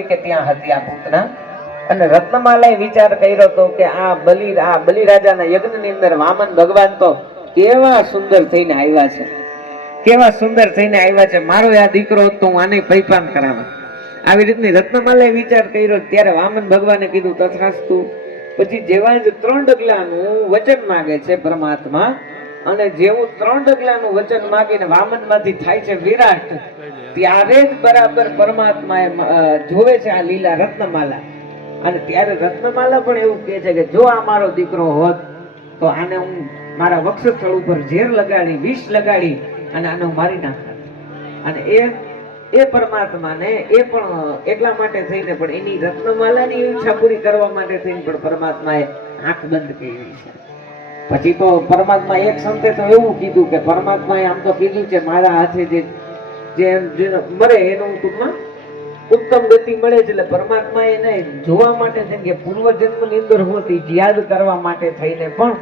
તરીકે ત્યાં હતી આ પૂતના. અને રત્નમાલાએ વિચાર કર્યો હતો કે આ બલિરાજાના યજ્ઞની અંદર વામન ભગવાન તો કેવા સુંદર થઈને આવ્યા છે, કેવા સુંદર થઈને આવ્યા છે, મારો આ દીકરો તો હું આને પૈપાન કરાવવા. આવી રીતની રત્નમાલાએ વિચાર કર્યો. ત્યારે વામન ભગવાને કીધું તથાસ્તુ. પછી જેવા જ 3 ડગલાનું વચન માગે છે પરમાત્મા, અને જેવું 3 ડગલાનું વચન માગીને વામનમાંથી થાય છે વિરાટ, ત્યારે જ બરાબર પરમાત્માએ જોવે છે આ લીલા રત્નમાલા. અને ત્યારે રત્નમાલા પણ એવું કહે છે કે જો આ મારો દીકરો હોત તો આને હું મારા વક્ષસ્થળ ઉપર ઝેર લગાડી, વિષ લગાડી અને આને હું મારી નાખત. અને એ પરમાત્માને એ પણ એટલા માટે થઈને પણ એની રત્નમાલાની ઈચ્છા પૂરી કરવા માટે થઈને પણ પરમાત્માએ આંખ બંધ કરી છે. પછી તો પરમાત્મા એક સંતે તો એવું કીધું કે પરમાત્માએ આમ તો કીધું છે મારા હાથે જે મરે એનું ટૂંકમાં ઉત્તમ ગતિ મળે છે. એટલે પરમાત્મા એને જોવા માટે થઈને કે પૂર્વ જન્મની અંદર હોતી યાદ કરવા માટે થઈને પણ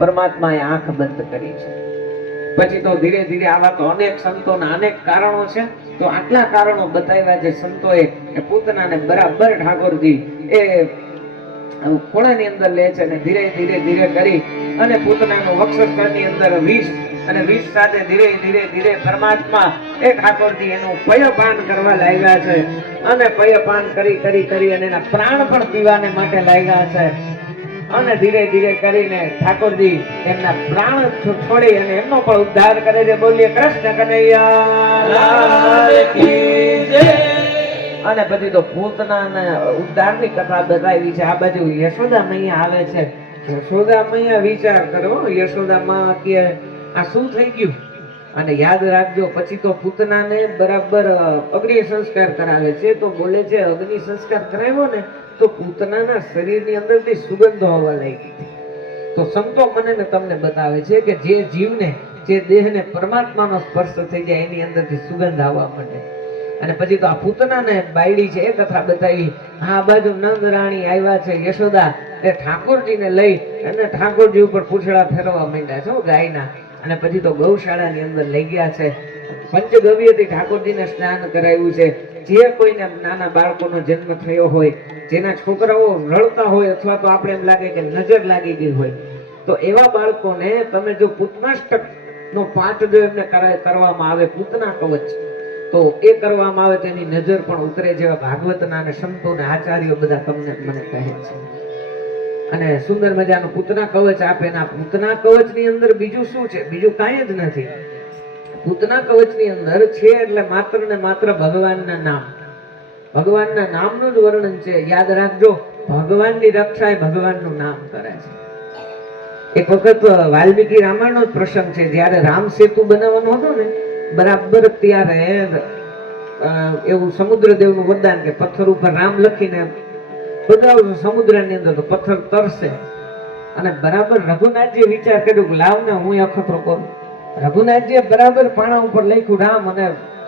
પરમાત્માએ આંખ બંધ કરી છે. પછી તો ધીરે ધીરે આવા તો અનેક સંતોના અનેક કારણો છે. તો આટલા કારણો બતાવ્યા છે સંતોએ કે પૂતનાને બરાબર ઠાકોરજી એ ખૂણાની અંદર લે છે અને ધીરે ધીરે ધીરે કરી અને પૂતનાનું વક્ષસ્થળની અંદર વિષ અને વિષ સાથે ધીરે ધીરે ધીરે પરમાત્મા એ ઠાકોરજી એનું પયપાન કરવા લાગ્યા છે. અને પયપાન કરી કરી કરી અને એના પ્રાણ પણ પીવાને માટે લાગ્યા છે. અને ધીરે ધીરે કરીને ઠાકોરજી એમના પ્રાણ છોડી અને એમનો પણ ઉદ્ધાર કરે છે. બોલીએ કૃષ્ણ કનૈયા લાલ કી જય. અને પછી તો પૂતનાના ઉદ્ધારની કથા બતાવી છે. આ બાજુ યશોદા મૈયા આવે છે. યશોદા મૈયા વિચાર કરો, યશોદા માં કે આ શું થઈ ગયું. અને યાદ રાખજો પછી તો પૂતનાને બરાબર અગ્નિ સંસ્કાર કરાવે છે. તો બોલે છે અગ્નિ સંસ્કાર કરાવ્યો ને તો પૂતનાના શરીરની અંદરથી સુગંધો આવવા લાગી. તો સંતો મને ને તમને બતાવે છે કે જે જીવને, જે દેહને પરમાત્માનો સ્પર્શ થઈ જાય એની અંદરથી સુગંધ આવવા માંડે. અને પછી તો આ પૂતનાને બાયડી છે એ કથા બતાવી. આ બાજુ નંદ રાણી આવ્યા છે, યશોદા એ ઠાકોરજીને લઈ અને ઠાકોરજી ઉપર પૂંછડા ફેરવા માંડ્યા છે ગાયના. અને પછી તો ગૌશાળાની અંદર લઈ ગયા છે. પંચગવ્યથી ઠાકોરજીને સ્નાન કરાવ્યું છે. જે કોઈને નાના બાળકોનો જન્મ થયો હોય, જેના છોકરાઓ રડતા હોય અથવા તો આપણે એમ લાગે કે નજર લાગી ગઈ હોય, તો એવા બાળકોને તમે જો પૂતનાષ્ટક નો પાઠ જો એમને કરવામાં આવે, પૂતના કવચ, તો એ કરવામાં આવે તો એની નજર પણ ઉતરે. જેવા ભાગવતના અને સંતોના આચાર્યો બધા તમને મને કહે છે. અને સુંદર મજાનું પૂતના કવચ આપે. ના પૂતના કવચ ની અંદર બીજું શું છે? બીજું કાંઈ જ નથી. પૂતના કવચ ની અંદર છે એટલે માત્ર ને માત્ર ભગવાનના નામ, ભગવાનના નામનું જ વર્ણન છે. યાદ રાખજો, ભગવાનની રક્ષા એ ભગવાનનું નામ કરે છે. એક વખત વાલ્મીકી રામાયણનો જ પ્રસંગ છે. જ્યારે રામ સેતુ બનાવવાનો હતો ને બરાબર ત્યારે એવું સમુદ્રદેવનું વરદાન કે પથ્થર ઉપર રામ લખીને બધા સમુદ્રની અંદર તો પથ્થર તરસે. અને બરાબર રઘુનાથજીએ વિચાર કર્યો કે લાવ ને હું અખતરો કરું. રઘુનાથજીએ બરાબર પાણા ઉપર લખ્યું રામ અને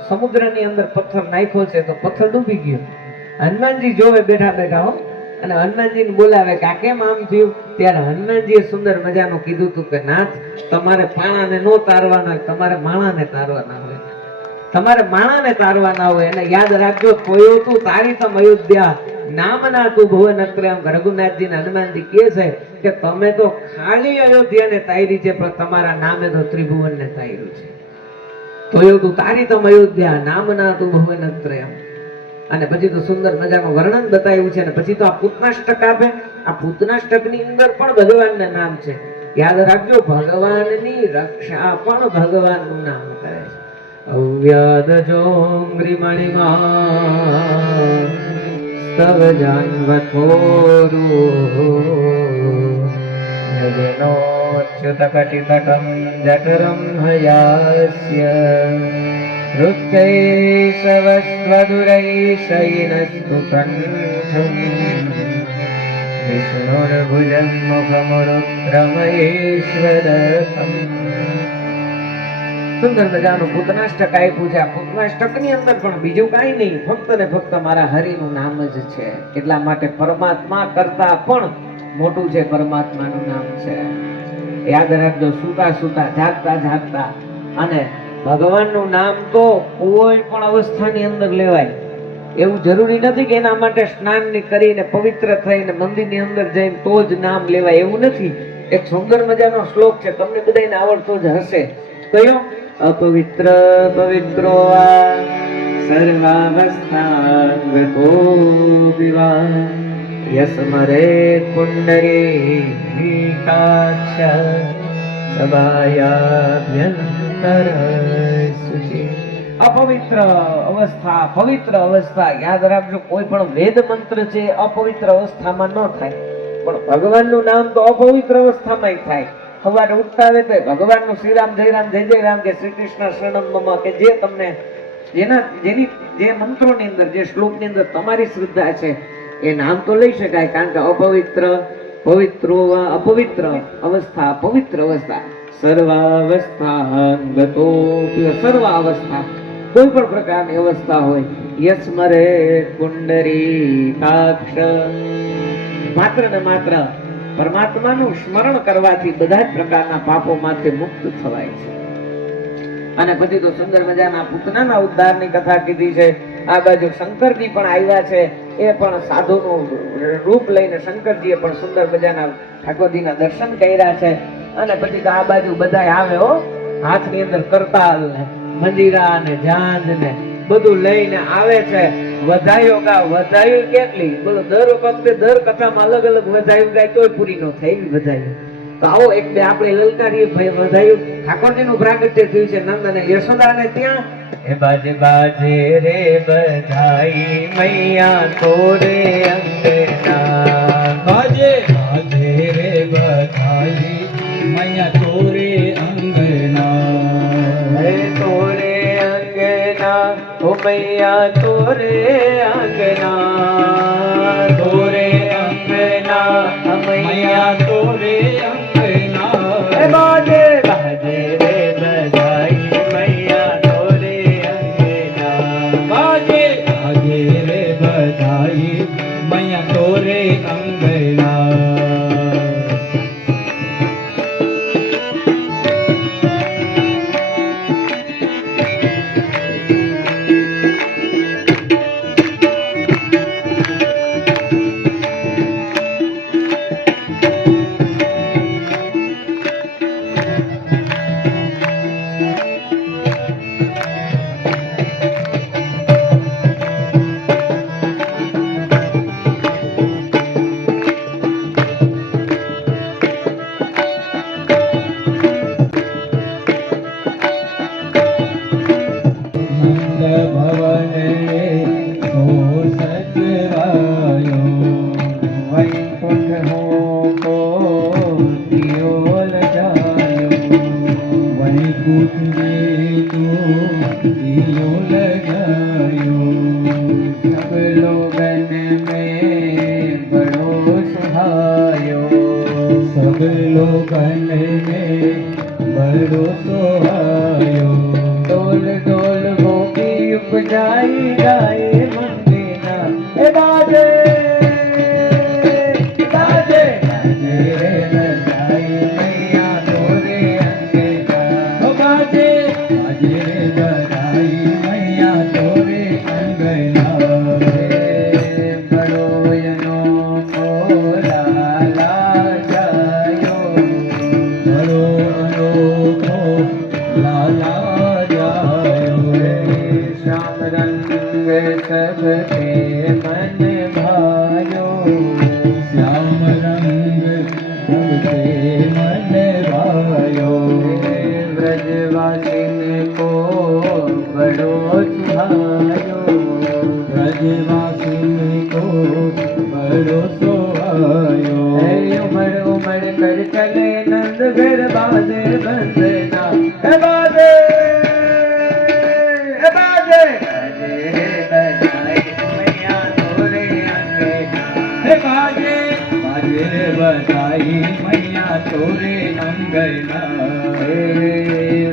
સમુદ્રની અંદર પથ્થર નાખ્યો છે તો પથ્થર ડૂબી ગયો. હનુમાનજી જોવે બેઠા બેઠા હો, અને હનુમાનજીને બોલાવે કે આ કેમ આમ થયું. ત્યારે હનુમાનજીએ સુંદર મજાનું કીધું હતું કે નાથ, તમારે પાણાને નો તારવાના, તમારે માણાને તારવાના હોય, તમારે માણાને તારવાના હોય. અને યાદ રાખજો, કોયો તું તારી તમ અયોધ્યા નામના તું ભુવન ત્રયમ. રઘુનાથજી ને હનુમાનજી કહે છે કે તમે તો ખાલી અયોધ્યાને તારી છે પણ તમારા નામે તો ત્રિભુવનને તાર્યું છે. કોયો તું તારી તમ અયોધ્યા નામના તું ભુવન ત્રયમ. અને પછી તો સુંદર મજાનું વર્ણન બતાવ્યું છે. અને પછી તો આ પૂતનાષ્ટક આપે. આ પૂતનાષ્ટક ની અંદર પણ ભગવાનના નામ છે. યાદ રાખજો, ભગવાનની રક્ષા પણ ભગવાનનું નામ કરે છે. અવ્યાદજોંગ્રિમણિમાં તવ જાન્વથોરુ જનોચ્યુતકટિતટં જઠરં હયાસ્ય ऋक्कैस्तवस्वदुरैशयिनस्तु कण्ठम् विष्णुर्भुजं मुखमुरुक्रमैश्वरकम्. સુંદર મજાનું પૂતનાષ્ટક આપ્યું છે. આ પૂતનાષ્ટક ની અંદર પણ બીજું કાંઈ નહીં, ફક્ત ને ફક્ત મારા હરિનું નામ જ છે. એટલા માટે પરમાત્મા કરતા પણ મોટું છે, પરમાત્માનું નામ છે. યાદ રાખજો, સુતા સુતા, જાગતા જાગતા. અને ભગવાનનું નામ તો કોઈ પણ અવસ્થાની અંદર લેવાય. એવું જરૂરી નથી કે એના માટે સ્નાન કરીને પવિત્ર થઈને મંદિરની અંદર જઈને તો જ નામ લેવાય, એવું નથી. એક સુંદર મજાનો શ્લોક છે, તમને બધાને આવડતો જ હશે. કયો? અપવિત્ર પવિત્રો આ સર્વાવસ્થાંગતો વિવાહ યસ્મરે પુંડરીકાક્ષ સભાયાભ્યંતર શુચિ. અપવિત્ર અવસ્થા, પવિત્ર અવસ્થા. યાદ રાખજો, કોઈ પણ વેદ મંત્ર છે અપવિત્ર અવસ્થામાં ન થાય, પણ ભગવાનનું નામ તો અપવિત્ર અવસ્થામાં થાય. સવારે ઉઠતા આવે તો ભગવાનનું શ્રી રામ જય રામ જય જય રામ કે શ્રી કૃષ્ણ શરણમ કે જે તમને જેની જે મંત્રોની અંદર, જે શ્લોકની અંદર તમારી શ્રદ્ધા છે એ નામ તો લઈ શકાય. કારણ કે અપવિત્ર પવિત્રો અપવિત્ર અવસ્થા, પવિત્ર અવસ્થા, સર્વાવસ્થા ગતો, સર્વ અવસ્થા, કોઈ પણ પ્રકારની અવસ્થા હોય, યસ્મરે પુંડરીકાક્ષ, માત્ર ને માત્ર પરમાત્માનું સ્મરણ કરવાથી બધા જ પ્રકારના પાપોમાંથી મુક્ત થવાય છે. અને પછી તો સુંદર મજાના પૂતનાના ઉદ્ધારની કથા કીધી છે. આ બાજુ શંકરજી પણ આવ્યા છે, એ પણ સાધુનું રૂપ લઈને શંકરજીએ પણ સુંદર મજાના ઠાકોરજીના દર્શન કર્યા છે. અને પછી તો આ બાજુ બધા આવે હો, હાથની અંદર કરતાલ ને મંજીરા ને ઝાંઝ ને બધું લઈને આવે છે. વધાયો ગા, વધાયું કેટલી, બોલો દર વખતે દર કથામાં અલગ અલગ વધાયું ગાય તોય પૂરી ન થાય એવી વધાયું. તો આવો એક બે આપણે લલકારીએ ભાઈ વધાયું. ઠાકોરજીનું પ્રાગટ્ય થયું છે નંદ અને યશોદાને ત્યાં. એ બાજે બાજે રે બધાઈ મૈયા તોરે અંગના, બાજે બાજે રે બધાઈ મૈયા તોરે અંગના, હે તોરે અંગના, ઓ મૈયા તોરે અંગના, તોરે અંગના, મૈયા તોરે અંગના. હે બાજે બાજે રે બધાઈ મૈયા તોરે અંગના, બાજે બાજે રે બધાઈ મૈયા તોરે અંગના.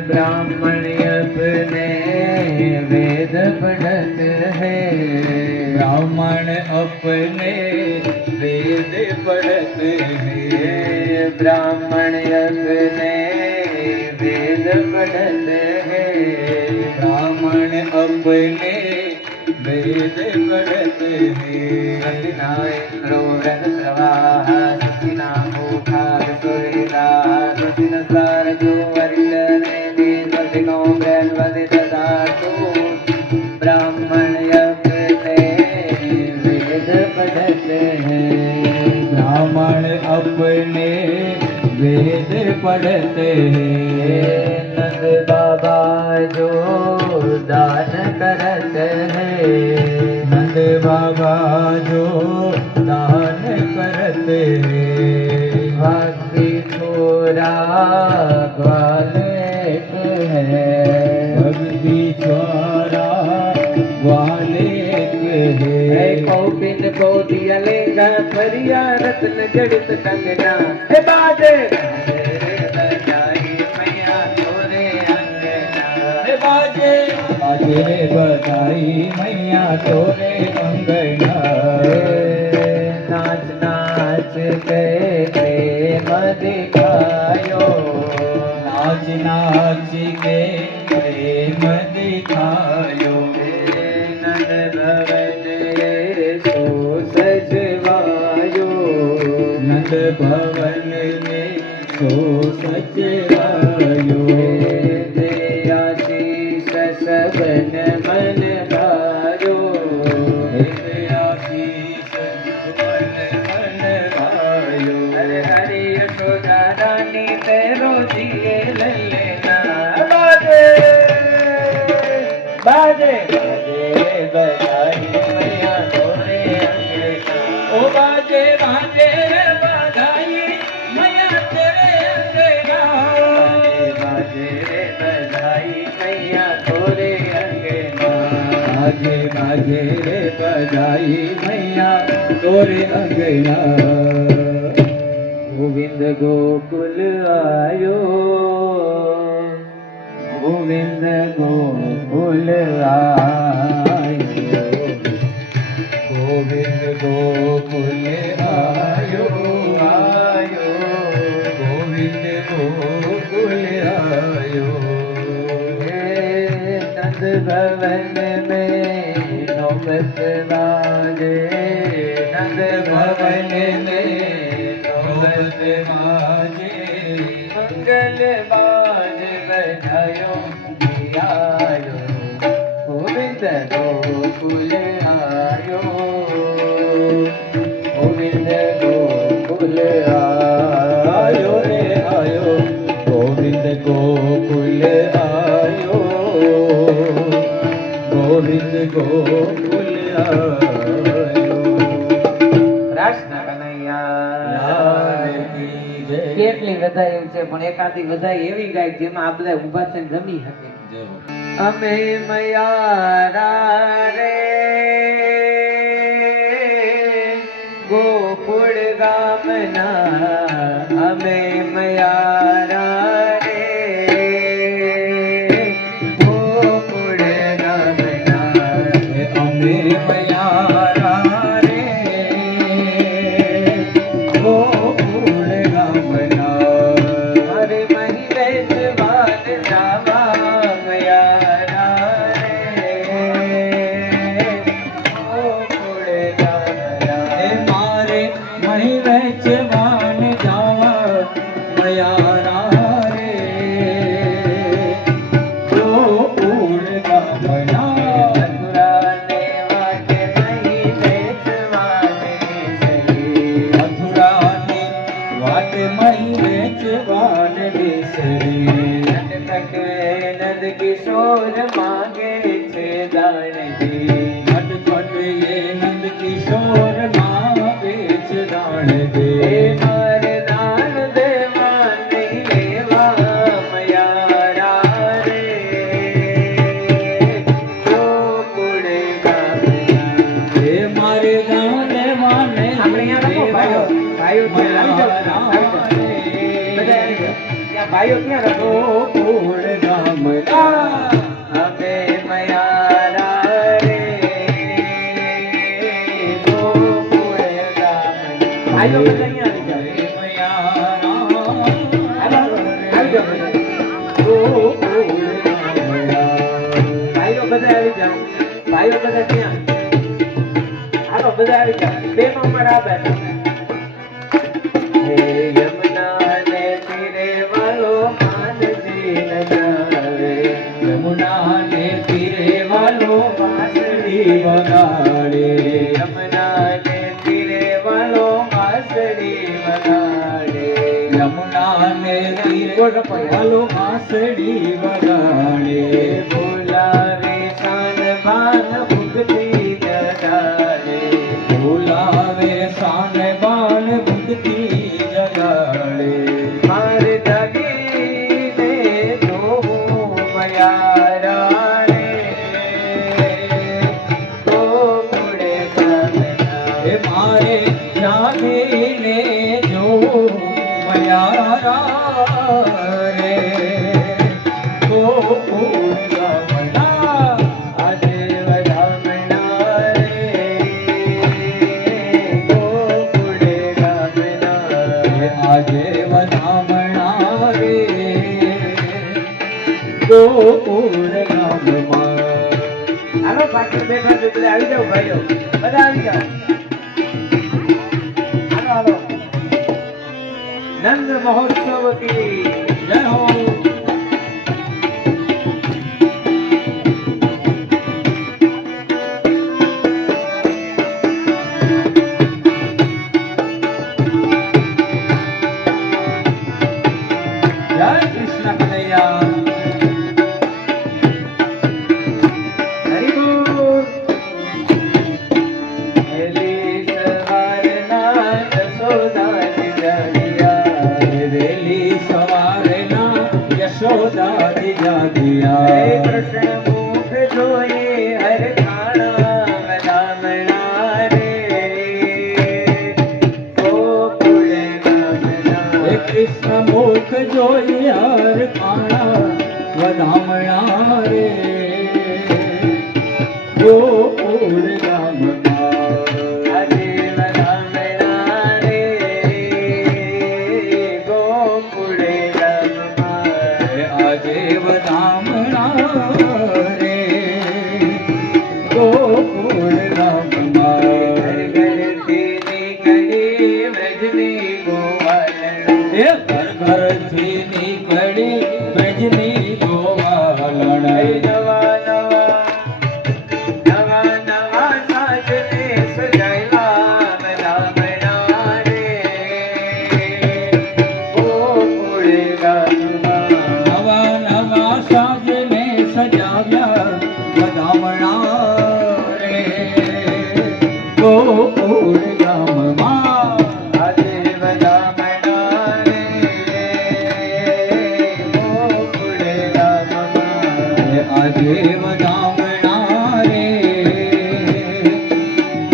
ब्राह्मण अपने वेद पढ़त है, ब्राह्मण अपने वेद पढ़त है, ब्राह्मण अपने वेद पढ़त है, ब्राह्मण अपने वेद वेद पढ़त हैं। स्वस्तिना इंद्रो वृद्धश्रवाः स्वस्तिना मूषाः सुरेताः स्वस्तिनः सारथो वर्षनेमिः स्वस्तिनो बृहस्पतिः ददातु ब्राह्मणयज्ञते वेद पढ़त हैं। ब्राह्मण अपने वेद पढ़ते हैं। नंद बाबा जो दान करत है नंद बाबा जो दान करते हैं। भक्ति छोरा ग्वालेट है भक्ति छोरा ग्वालेट है। कौपिन को दिया लेगा फरिया रत्न जड़ित कंगना हे बाजे बजाई मैया तोरे अंगना हे बाजे बाजे रे बधाई मैया तोरे अंगना। नाच नाच के प्रेम दिखायो नाच नाच के प्रेम दिखायो। नंद भवन सो सजवायो नंद भवन में सो सजवायो। आशीष सबन मन भायो आशीष मन मन भायो। हरे हरे यशोदा रानी तेरो जिए ललेना बाजे बाजे बाजे बधाई मैया तोरे अंगना ओ बाजे बाजे रे बधाई मैया तेरे अंगना। बाजे रे बधाई मैया तोरे अंगना बाजे बाजे रे बधाई मैया तोरे अंगना। गोविंद गोकुल आयो गोविंद गोकुल आयो गोविंद गोकुल आयो आयो गोविंद गोकुल आयो। नंद भवन में नौबत बाजे नंद भवन में नौबत बाजे मंगल बाज बजायो आयो गोविंद गोकुल आयो गोविंद गोकुल आयो रे आयो गोविंद गोकुल आयो गोविंद गोकुल आयो। રાસના કનૈયા લાલ કી જય। કેટલી વધાઈ છે પણ એકાદી વધાઈ એવી ગાય જેમાં આપણે ઊભા થઈને ગમી શકે જય હો। અમે મયારા રે ગોકુળ ગામના અમે મયારા રે ગોકુળ ગામના અમે મયારા રે ગોકુળ ગામના। અરે મહી વેચવાન જાવા મયારા રે ગોકુળ ગામના એ મારે મહી વેચવાન જાવા મયારા રે ગોકુળ ગામના। મથુરાને વાટે મહી વેચવાન સહી મથુરાની વાટ મહી વેચવાન બેસરી। નટખટ નંદ કિશોર માગે છે દાણજી નટખટ એ નંદ કિશોર માં વેચ દાણ દે। મારે દાન દેવા નહીં લેવા મયારા રે ગોકુળ ગામના એ મારે દાણ વાને આપણે અહીંયા રાખો ભાઈઓ ભાઈઓ ત્યાં આવી જાઓ મયારા બધા આવી જાઓ ત્યાં ભાઈઓ ક્યાં રાખો ગોકુળ ગામના। અમે મયારા રે ગોકુળ ગામના ભાઈઓ બધા અહીંયા આવી જાઓ મયારા આવી જાઓ ગોકુળ ગામના। ભાઈઓ બધા આવી જાઓ ભાઈઓ બધા ક્યાં બધા આવી ગયા બેનો અમારા આ બેઠા હે યમુના ને તીરે વાલો માનજી ન જાવે યમુના ને તીરે વાલો વાંસળી વગાડે યમુના ને તીરે વાલો વાંસળી વગાડે યમુના ને તીરે વાલો વાંસળી વગાડે બોલાવે શાન ભાન ભુગતી જગાડે બોલાવે શાન બાન ભક્તિ જગાડે મારે જાગીને જોવું મયારાને ગોકુળે ગામના એ મારે જાગીને જોવું મયારા રે ગોકુળ ગામના આજે વધામણા રે ગોકુળે ગામના આજે વધામણા રે ગોકુળ ગામમાં હાલો પાછળ બેઠા છો બધા આવી જાઓ ભાઈઓ બધા આવી જાઓ હાલો હાલો નંદ મહોત્સવ કી જય હો જય કૃષ્ણ કનૈયા હરિ બોલ હેલી સવારના જશોદાની જાગિયા વેલી સવારના યશોદાજી હે જાગિયા કૃષ્ણ મુખ જોઈએ હર ખાણા વધામણા રે ગોકુળે ગામના હે કૃષ્ણ મુખ જોઈ હર ખાણા વધામણા રે ગોકુળ ગામમાં આજે વધામણા રે ગોકુળે ગામમાં આજે વધામણા રે ગોકુળ ગામમાં ઘર ઘરથી નીકળી વ્રજની ગોવાલણ એ ઘર ઘરથી નીકળી બ્રજની ગોવાલણ નવા નવા સાજને સજાયલા વધામણા રે ગોકુળે ગામમાં નવા નવા સાજને સજાવ્યા વધામણા રે ગોકુળ ગામમાં આજે વધામણા રે ગોકુળે ગામમાં આજે વધામણા રે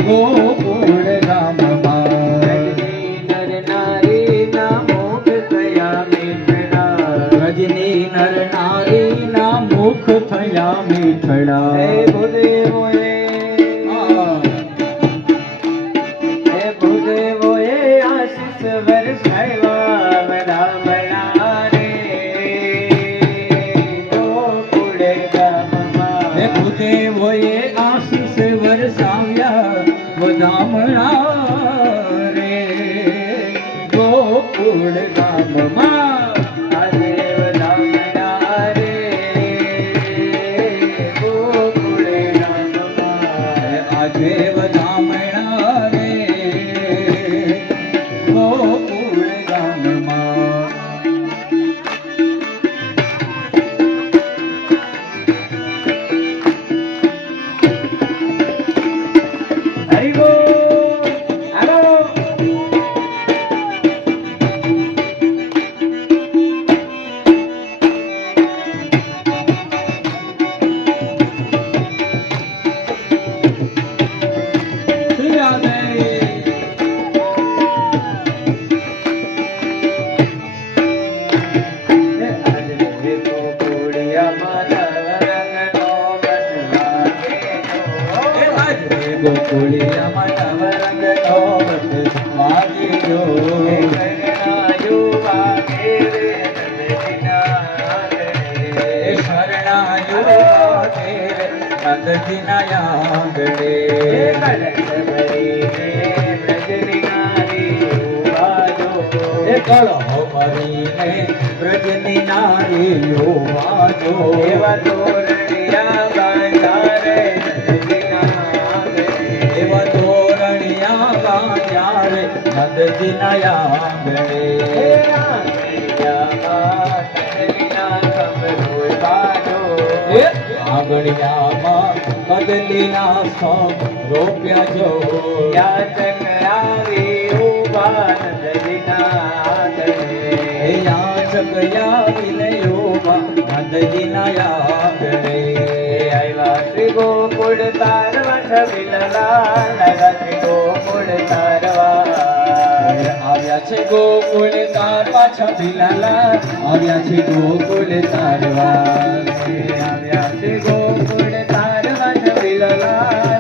ગોકુળ ગામમાં રજની નર નારીના મુખ થયા મીઠડા રજની નર નારીના મુખ થયા હે મીઠડા ભૂદેવોએ હે ભૂદેવોએ આશીષ વરસાવ્યા વધામણા રે ગોકુળે ગામમાં હે ભૂદેવોએ આશીષ વરસાવ્યા વધામણા રે ગોકુળ ગામમાં આજે વધામણા રે ગોકુળે ગામમાં આજે વધામણા રે ગોકુળ ગામમાં હરિ બોલ હાલો શ્રી રાધે આજે ગોકુળિયામાં રંગનો બનવાગે એ આજે ગોકુળિયામાં નવ રંગનો બટ વાગ્યો એ શરણાયો તેરે નંદજીના આંગણે બ્રજની નારીઓ વાજો એ કળો ભરીને બ્રજની નારીઓ વાજો એવા તોરણિયા બાંધ્યા રે નંદજીના આંગણે એવા તોરણિયા બાંધ્યા રે નંદજીના આંગણે આંગણિયામાં કદલીના સમ રોપ્યા જો યાચક આવી ઉભા નંદજીના આંગણે યાચક આવીને યોગા નંદજીના આંગણે આવ્યા શ્રી ગોકુળ તારવા છબીલલા લગા શ્રી ગોકુળ તારવા આવ્યા છે ગોકુળ તારવા છબીલાલા આવ્યા છે ગોકુળ તારવા આવ્યા છે ગોકુળ તારવા છબીલલા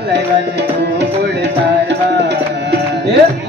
લગા શ્રી ગોકુળ તારવા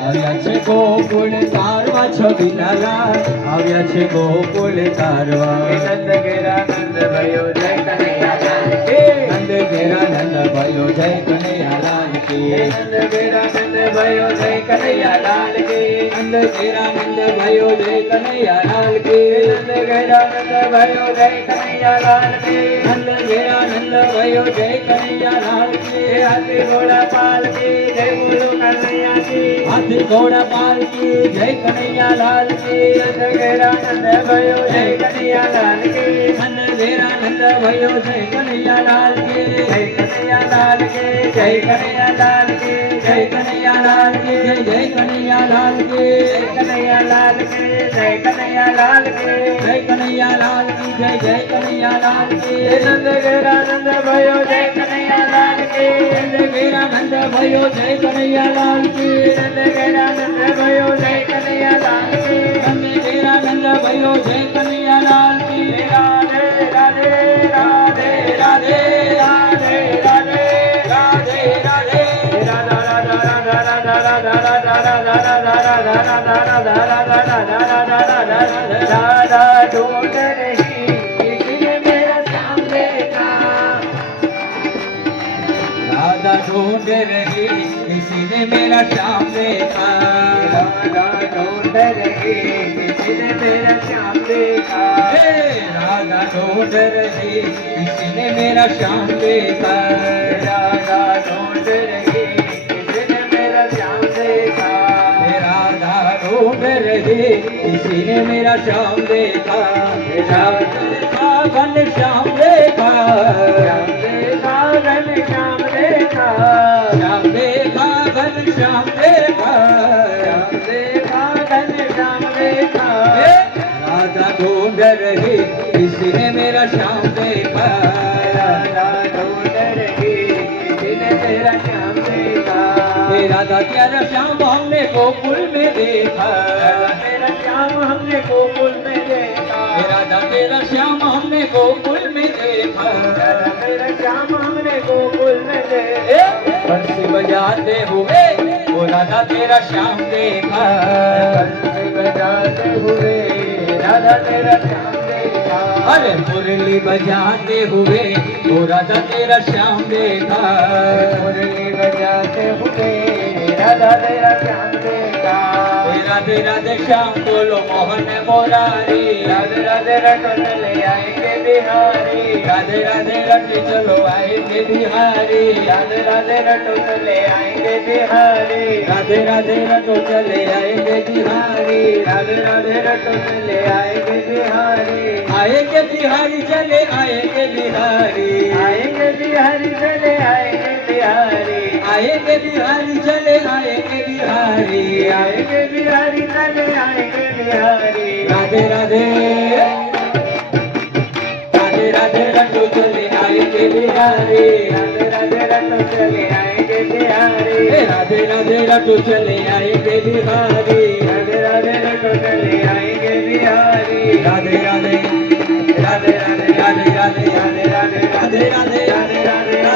આવ્યા છે ગોકુળ તારવા છબીલાલા આવ્યા છે ગોકુળ તારવા નંદ ઘેરા નંદ ભયો જય કનૈયાલાલ કી નંદ ઘેરા નંદ ભયો જય કનૈયાલાલ કી નંદ ઘેરા નંદ ભયો જય કનૈયાલાલ કી નંદ ઘેરા નંદ ભયો જય કનૈયાલાલ કી નંદ ઘેરા નંદ ભયો જય કનૈયાલાલ કી નંદ ઘેરા નંદ ભયો જય કનૈયાલાલ કી હાથી ઘોડા પાલ કી જય બોલો કનૈયાજી હાથી ઘોડા પાલ કી જય કનૈયાલાલ કી નંદ ઘેરા નંદ ભયો જય કનૈયાલાલ કી નંદ ઘેરા નંદ ભયો જય કનૈયાલાલ કી જય કનૈયાલાલ કી જય કનૈયાલાલ કી જય કનૈયાલાલ કી જય કનૈયાલાલ કી કનૈયાલાલ કી જય કનૈયાલાલ કી જય કનૈયાલાલ કી જય કનૈયાલાલ કી નંદ ઘેરા નંદ ભયો જય કનૈયાલાલ કી નંદ ઘેરા નંદ ભયો જય કનૈયાલાલ કી નંદ ઘેરા નંદ ભયો જય કનૈયાલાલ કી નંદ ઘેરા નંદ ભયો જય કનૈયાલાલ કી રાધે રાધે રાધે રાધે રાધે રાધે રાધે રાધે રાધા રાધા રાધા રાધા રાધા રાધા રાધા રાધા રાધા રાધા રાધા રાધા ढूंढ रही किसी ने मेरा श्याम देखा राधा ढूंढ रही किसी ने मेरा श्याम देखा राधा ढूंढ रही किसी ने मेरा श्याम देखा राधा ढूंढ रही किसी ने मेरा श्याम देखा राधा ढूंढ रही किसी ने मेरा श्याम देखा राधा ढूंढ रही किसी ने मेरा श्याम देखा श्याम देखा घन श्याम देखा श्याम देखा घन श्याम देखा श्याम देखा घन श्याम देखा श्याम देखा घन श्याम देखा राधा ढूंढ रही किसी ने मेरा श्याम देखा राधा ढूंढ रही किसी ने मेरा श्याम देखा राधा तेरा श्याम हमने गोकुल में देखा तेरा श्याम हमने गोकुल में देखा राधा तेरा श्याम हमने गोकुल में देखा तेरा श्याम हमने गोकुल में देखा बंसी बजाते हुए वो राधा तेरा श्याम देखा बंसी बजाते हुए राधा तेरा श्याम देखा अरे मुरली बजाते हुए वो राधा तेरा श्याम देखा मुरली बजाते हुए राधा तेरा श्याम देखा राधे राधे श्याम बोलो मोहन मोरारी राधे राधे रटो चले आएंगे बिहारी राधे राधे रटे चलो आएंगे बिहारी राधे राधे रटो चले आएंगे बिहारी राधे राधे रटो चले आएंगे बिहारी राधे राधे रटो चले आएंगे बिहारी आएंगे बिहारी चले आएंगे बिहारी आएंगे बिहारी चले आएंगे बिहारी आएंगे बिहारी चले आएंगे बिहारी आएंगे बिहारी चले आएंगे बिहारी राधे राधे राधे राधे रटो चले आएंगे बिहारी राधे राधे रटो चले आएंगे बिहारी राधे राधे रटो चले आएंगे बिहारी राधे राधे रटो चले आएंगे बिहारी राधे राधे राधे राधे राधे राधे राधे राधे राधे राधे राधे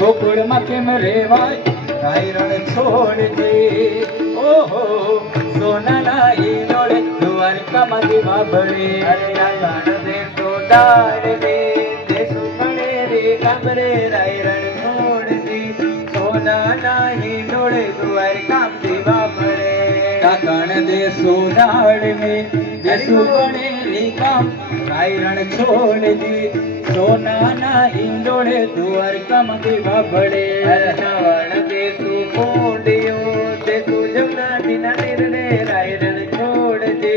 ગોકુળમાં કેમ રેવાય રાય રણ છોડજે ઓહો સોનાના હિંડોળે દ્વારકામાં દીવા બળે અરે રાવણ દે સોદાર દે દેસુ મળે રે કામરે રાય રણ છોડજી સોનાના હિંડોળે દ્વારકામ દીવા મળે કાકણ દે સોનાળ મે દેસુ બળે કામ રાય રણ છોડજી સોનાના હિંડોળે દ્વારકામાં દીવા બળે રાવણ દેસુ કોંડિયો દેસુ જમનાજીના નિર્ણય રાય રણ છોડજે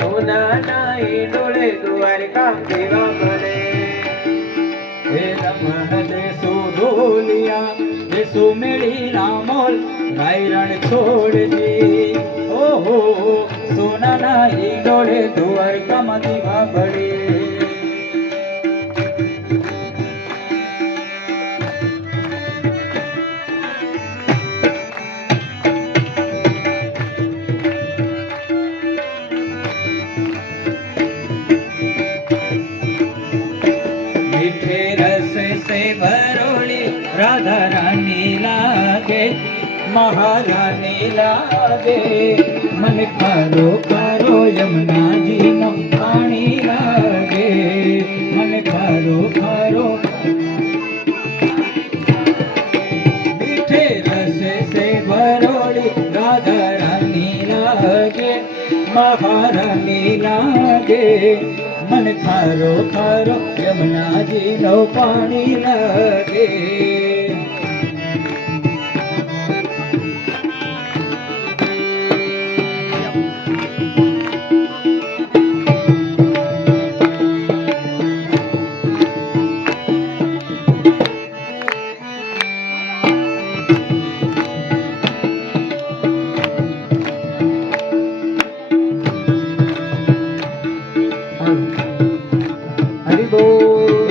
સોનાના હિંડોળે દ્વારકામ દીવા મળે હે રમણ દેસુ ઢોલિયા દેસુ મેળી રામોલ રાય રણ છોડજી ઓહો સોનાના હિંડોળે દ્વારકામાં દીવા બળે मीठे रस से भरोड़ी राधा रानी लागे महारानी लागे मन खारो खारो यमुना जी नो पानी लागे मन खारो खारो मीठे रस से भरोड़ी राधा रानी लागे महारानी लागे मन खारो खारो यमुना जी नो पानी लागे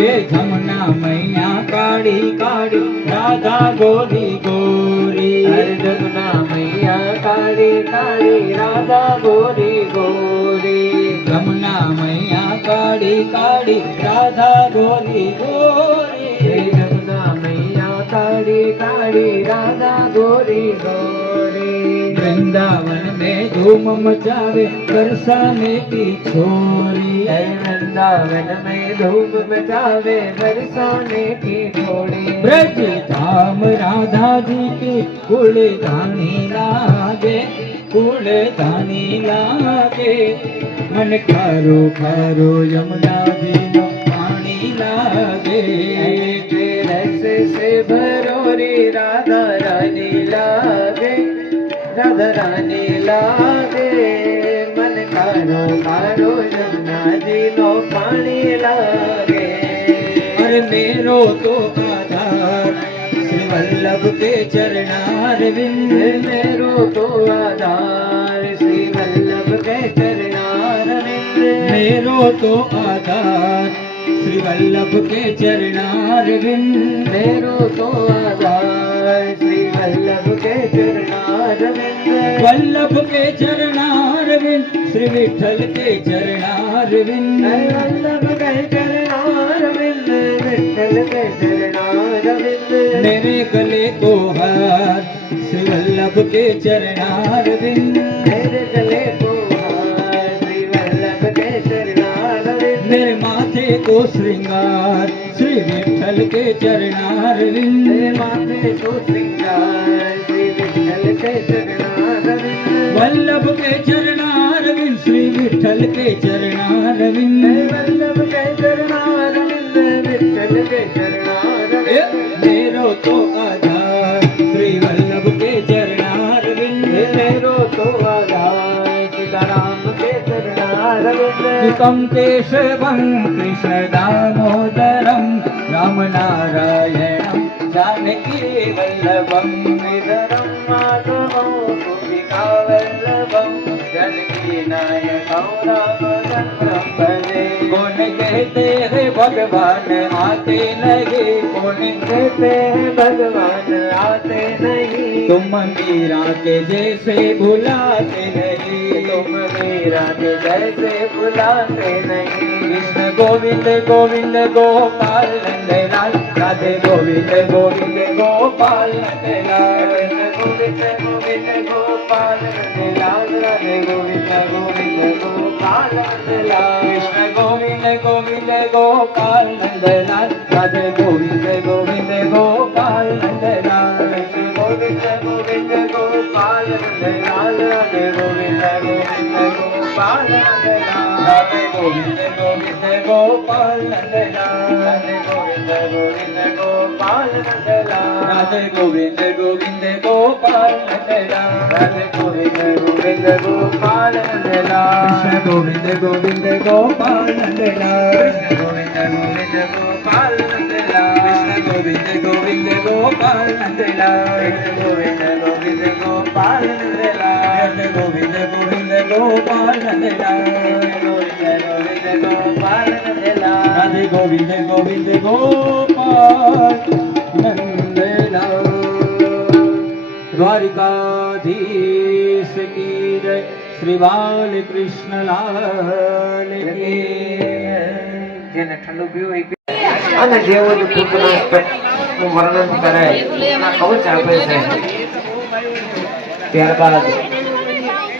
ये जमुना मैया काड़ी काड़ी राधा गोरी गोरी हर जमुना मैया काली काली राधा गोरी गोरी जमुना मैया काड़ी काड़ी राधा गोरी गोरी हे जमुना मैया काली काली राधा गोरी गोरी वृंदावन में धूम मचावे बरसाने की छोरी हे वृंदावन में धूम मचावे बरसाने की छोड़ी ब्रज धाम राधा जी की कुलधानी लागे कुलधानी लागे मन खारो खारो यमुना जी नो पानी लागे रस से भरोरी राधा रानी लागे राधा रानी लागे मन कारो कारो यमुना जी नो पानी लागे अरे मेरो तो आधार श्री वल्लभ के चरणार बिंद मेरो तो आधार श्री वल्लभ के चरणार विंद मेरो तो आधार श्री वल्लभ के चरणार बिंद मेरो तो आधार श्री वल्लभ के चरणार विंद वल्लभ के चरणार बिंद श्री विठल के चरणार बिंद वल्लभ के चरणार विंद विठ्ठल के चरणार विंद मेरे गले को हार श्री वल्लभ के चरणार बिंद मेरे गले को हार श्री वल्लभ के चरणार विंद मेरे माथे को श्रृंगार श्री विठल के चरणार बिंद मेरे माथे को श्रृंगार श्री विठ्ठल के चरणार विंद वल्लभ के चरणार बिंद श्री विठल के चरणार बिंद वल्लभ के चरणार विंद विठ्ठल के चरणार विंद मेरो तो आधार श्री वल्लभ के चरणार बिंद मेरो तो आधार सीताराम के चरणार विंद युतं केशवं कृष्ण दामोदरं राम नारायणं जानकी वल्लभं श्रीधरं माधवं गोपिका वल्लभं जानकी नायकं रामचन्द्रं भजे कौन कहते हैं भगवान आते नहीं कौन कहते हैं भगवान आते नहीं तुम मीरा के जैसे भुलाते नहीं तुम मीरा के जैसे बुलाते नहीं कृष्ण गोविंद गोविंद गोपाल नंद लाल રાધે ગોવિંદ ગોવિંદ ગોપાલ નંદલાલ ગોવિંદ ગોવિંદ ગોપાલ નંદલાલ રાધે ગોવિંદ ગોવિંદ ગોપાલ નંદલાલ કૃષ્ણ ગોવિંદ ગોવિંદ ગોપાલ નંદલાલ રાધે ગોવિંદ ગોવિંદ ગોપાલ નંદલાલ ગોવિંદ ગોવિંદ ગોપાલ નંદલાલ રાધે ગોવિંદ ગોવિંદ ગોપાલ નંદલાલ રાધે ગોવિંદ ગોવિંદ ગોપાલ નંદલાલ રાધે ગોવિંદ ગોવિંદ ગોપાલ નંદલાલ રાધે ગોવિંદ ગોવિંદ ગોપાલ નંદલાલ રાધે ગોવિંદ ગોવિંદ ગોપાલ નંદલાલ કૃષ્ણ ગોવિંદ ગોવિંદ ગોપાલ નંદલાલ ગોવિંદ ગોવિંદ ગોપાલ નંદલાલ કૃષ્ણ ગોવિંદ ગોવિંદ ગોપાલ નંદલાલ ગોવિંદ ગોવિંદ ગોપાલ નંદલાલ રાધે ગોવિંદ ગોવિંદ ગોપાલ નંદલાલ ગોવિંદ ગોવિંદ ગોપાલ નંદલાલ રાધે ગોવિંદ ગોવિંદ ગોપાલ નંદલાલ દ્વારિકાધીશ કી જય શ્રી બાલકૃષ્ણલાલ કી જય. જેને ઠંડુ પીવું એ પીવે. અને જેવું જ પૂતનાનું વર્ણન કરે આ કવચ આપે છે. ત્યારબાદ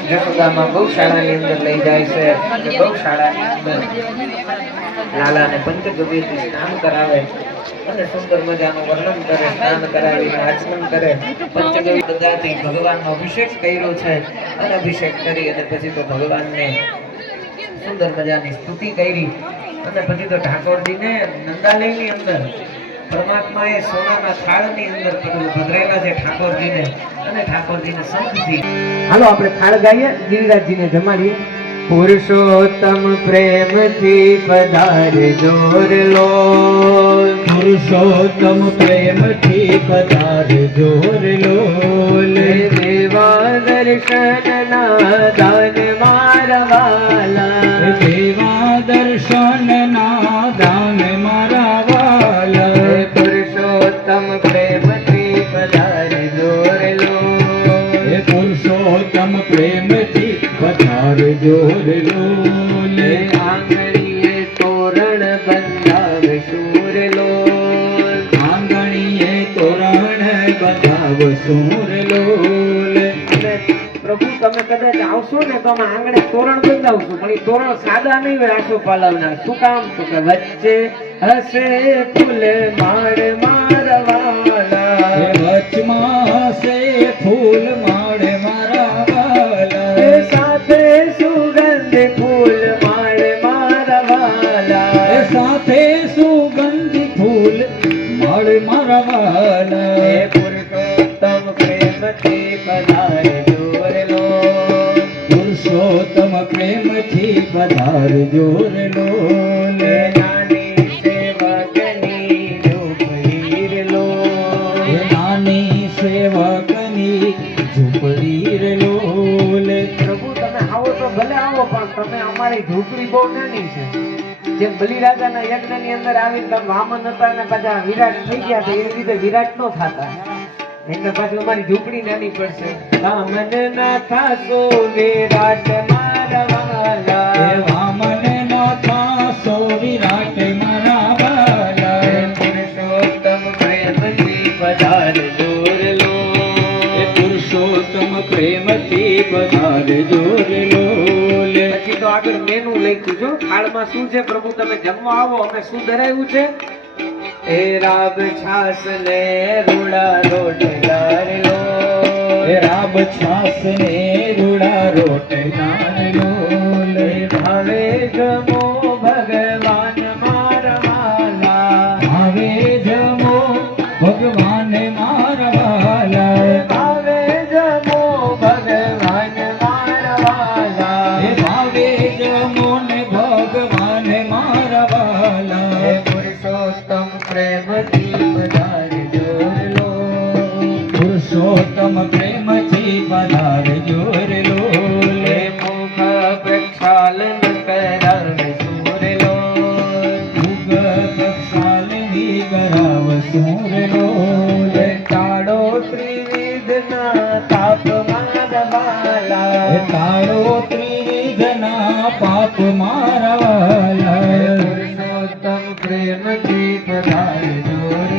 જશોદામાં ગૌશાળાની અંદર લઈ જાય છે. ગૌશાળાની અંદર લાલાને પંચગવ્યથી સ્નાન કરાવે અને સુંદર મજાનું વર્ણન કરે, સ્નાન કરાવીને આચમન કરે. પંચગવ્ય બધાથી ભગવાનનો અભિષેક કર્યો છે અને અભિષેક કરી અને પછી તો ભગવાનને સુંદર મજાની સ્તુતિ કરી અને પછી તો ઠાકોરજીને નંદાલયની અંદર પરમાત્માએ સોનાના થાળની અંદર પધરાયેલા છે ઠાકોરજીને અને ઠાકોરજીને શંખથી. હાલો આપણે થાળ ગાઈએ, ગિરિરાજજીને જમાડીએ. પુરુષોત્તમ પ્રેમથી પધારજો રે લોલ, પુરુષોત્તમ પ્રેમથી પધારજો રે લોલ. દેવા દર્શનના દાન મારા વાલા, દેવા દર્શનના દાન મારા વાલા. પુરુષોત્તમ પ્રેમથી પધારજો રે લોલ, પુરુષોત્તમ પ્રેમથી પધારજો રે લોલ. આંગણીએ તોરણ બંધાવશું રે લોલ, આંગણીએ તોરણ બંધાવશું રે લોલ. પ્રભુ તમે કદાચ આવશો ને તો અમે આંગણે તોરણ બંધાવશું, પણ એ તોરણ સાદા નહીં હોય, આસોપાલવના. શું કામ? તો કે વચ્ચે હશે ફૂલ માળ મારવાલા, વચમાં હશે ફૂલ માળ મારા વાલા. સાથે સુગંધ ફૂલ માળ મારવાલા, સાથે સુગંધી ફૂલ માળ મારા વાલા. પુરુષોત્તમ પ્રેમથી પધારજો રે લોલ, પુરુષોત્તમ પ્રેમથી પધારજો રે લોલ. નાની સેવકની ઝૂંપડી રે લોલ, નાની સેવકની ઝૂંપડી રે લોલ. પ્રભુ તમે આવો તો ભલે આવો, પણ તમે અમારી ઝૂંપડી બહુ નાની છે. જેમ બલિરાજાના યજ્ઞની અંદર આવી તમે વામન હતા અને પાછા વિરાટ થઈ ગયા હતા, એવી રીતે વિરાટ નો થતા, એટલે પાછું અમારી ઝૂંપડી નાની પડશે. વામન ના થાશો વિરાટ મારા વાલા, વામન ના થાશો વિરાટ મારા વાલા. પુરુષોત્તમ પ્રેમથી પધારજો રે લોલ, પુરુષોત્તમ પ્રેમથી પધારજો રે લોલ. પછી તો આગળ મેનુ લખ્યું છો થાળમાં શું છે. પ્રભુ તમે જમવા આવો, અમે શું ધરાવ્યું છે? એ રાબ છાસ ને રૂડા રોટલા રે લોલ, રાબ છાસ ને રૂડા રોટલા રે લોલ. ભાવે જમો ભગવાન મારા વાલા, ભાવે જમો ભગવાન મારા વાલા. ભાવે જમો ભગવાન મારા વાલા, ભાવે જમો ને ભગવાન મારા વાલા. પુરુષોત્તમ પ્રેમથી પધારજો રે લોલ, પુરુષોત્તમ પ્રેમથી પધારજો રે લોલ. મુખ પ્રક્ષાલન કરાવશું રે લોલ, મુગ પ્રક્ષાલની કરાવશું રે લોલ. ટાળો ત્રિવિધના તાપ મારા વાલા, તારો ત્રિવિધના પાપ મારા વાલા. પુરુષોત્તમ પ્રેમથી પધારજો રે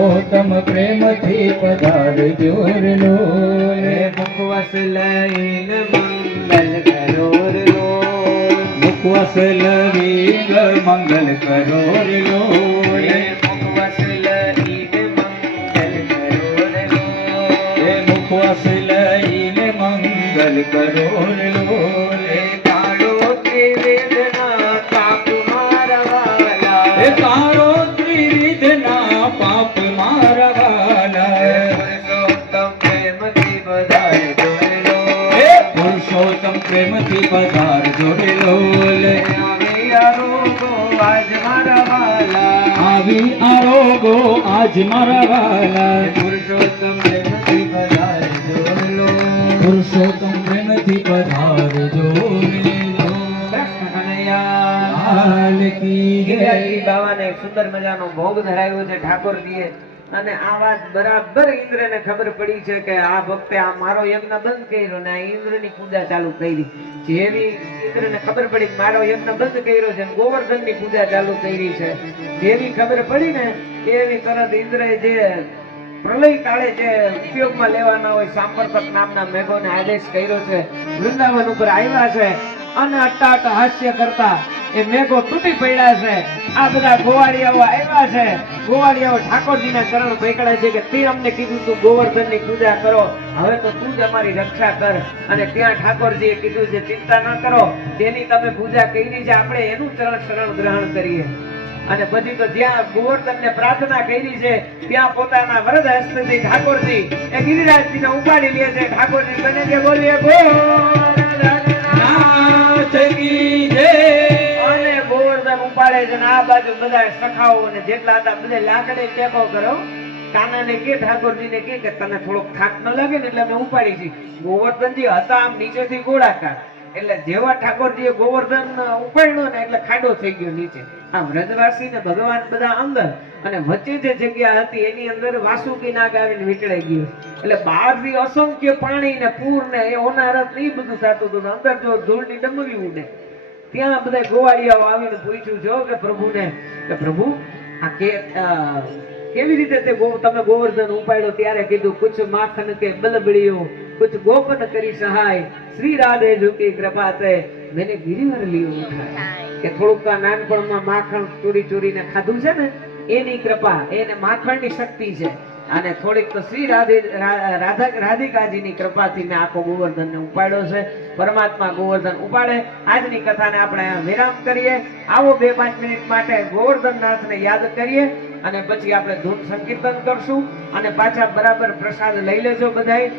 પુરુષોત્તમ પ્રેમથી પધારજો રે લોલ. મુખવસ લઈને મંગલ કરો રે લોલ. મુખવસ લઈને મંગલ કરો રે લોલ. મુખવસ લઈને મંગલ કરો રે લોલ. મુખવસ લઈને મંગલ કરો રે લોલ. કાળો ત્રિવેદના તાપ મારવાલા. કાળો ત્રિવિધના પાપ મારવાલા. પુરુષોત્તમ પ્રેમથી પધારજો રે લોલ. પુરુષોત્તમ પ્રેમથી પધારજો રે લોલ. આવી આરોગો આજ મારા વાલા. આવી આરોગો આજ મારા વાલા. પુરુષોત્તમ પ્રેમથી પધારજો રે લોલ. પુરુષોત્તમ પ્રેમથી પધારજો રે લોલ. કૃષ્ણ કનૈયા લાલ કી જય. ગિરિરાજજી બાવાને એક સુંદર મજાનો ભોગ ધરાવ્યો છે ઠાકોરજીએ, અને આ વાત બરાબર ઇન્દ્રને ખબર પડી છે કે આ ભક્તે આ મારો યજ્ઞ બંધ કર્યો ને આ ઇન્દ્રની પૂજા ચાલુ કરી. જેવી ઇન્દ્રને ખબર પડી કે મારો યજ્ઞ બંધ કર્યો છે, ગોવર્ધનની પૂજા ચાલુ કરી છે, જેવી ખબર પડી ને એવી તરત ઇન્દ્રએ જે પ્રલય કાળે જે ઉપયોગમાં લેવાના હોય સાંપર્તક નામના મેઘોને આદેશ કર્યો છે, વૃંદાવન ઉપર આવ્યા છે અને અટ્ટાટ હાસ્ય કરતા એ મેઘો તૂટી પડ્યા છે. આ બધા ગોવાળિયાઓ આવ્યા છે, ગોવાળિયાઓ ઠાકોરજીના ચરણ પકડે છે કે તે અમને કીધું તું ગોવર્ધનની પૂજા કરો, હવે તો તું જ અમારી રક્ષા કર. અને ત્યાં ઠાકોરજીએ કીધું છે ચિંતા ન કરો, જેની તમે પૂજા કરી છે આપણે એનું ચરણ શરણ ગ્રહણ કરીએ. અને પછી તો જ્યાં ગોવર્ધનને પ્રાર્થના કરી છે ત્યાં પોતાના વરદ હસ્તથી ઠાકોરજી એ ગિરિરાજજીને ઉપાડી લે છે. ઠાકોરજી બને કે બોલીએ નાથ કી જય. અને ગોવર્ધન ઉપાડે છે, અને આ બાજુ બધા સખાઓ અને જેટલા હતા બધા લાકડે ટેકો કરો. કાનાને કે ઠાકોરજીને કે તને થોડોક થાક ન લાગે ને એટલે અમે ઉપાડી છે. ગોવર્ધનજી હતા આમ નીચેથી ગોળાકાર, એટલે જેવા ઠાકોરજીએ ગોવર્ધન ઉપાડ્યો ને એટલે ખાડો થઈ ગયો નીચે. આમ વ્રજવાસી ને ભગવાન બધા અંદર, અને વચ્ચે જે જગ્યા હતી એની અંદર વાસુકી નાગ આવીને વીંટળાઈ ગયું. એટલે બહારથી અસંખ્ય પાણી ને પૂર ને એ હોનારત ને એ બધું થતું હતું. અંદર જો ધૂળની ડમરી ઉડે, ત્યાં બધા ગોવાળિયાઓ આવીને પૂછ્યું જો કે પ્રભુને કે પ્રભુ આ કેવી રીતે તમે ગોવર્ધન ઉપાડ્યો? ત્યારે કીધું કુછ માખન કે બલબડીઓ कुछ गोपन करी सहाय श्री राधे झुकी कृपा ते मैंने गिरिवर लियो उठाय. કે થોડુંક નાનપણમાં માખણ ચોરી ચોરીને ખાધું છે ને એની કૃપા, એને માખણની શક્તિ છે, અને થોડીક તો શ્રી રાધિકાજીની કૃપાથી મેં આખો ગોવર્ધનને ઉપાડ્યો છે. પરમાત્મા ગોવર્ધન ઉપાડે. આજની કથાને આપણે વિરામ કરીએ. આવો 2-5 મિનિટ માટે ગોવર્ધનનાથને યાદ કરીએ અને પછી આપણે ધૂન સંકીર્તન કરશું, અને પાછા બરાબર પ્રસાદ લઈ લેજો બધાય.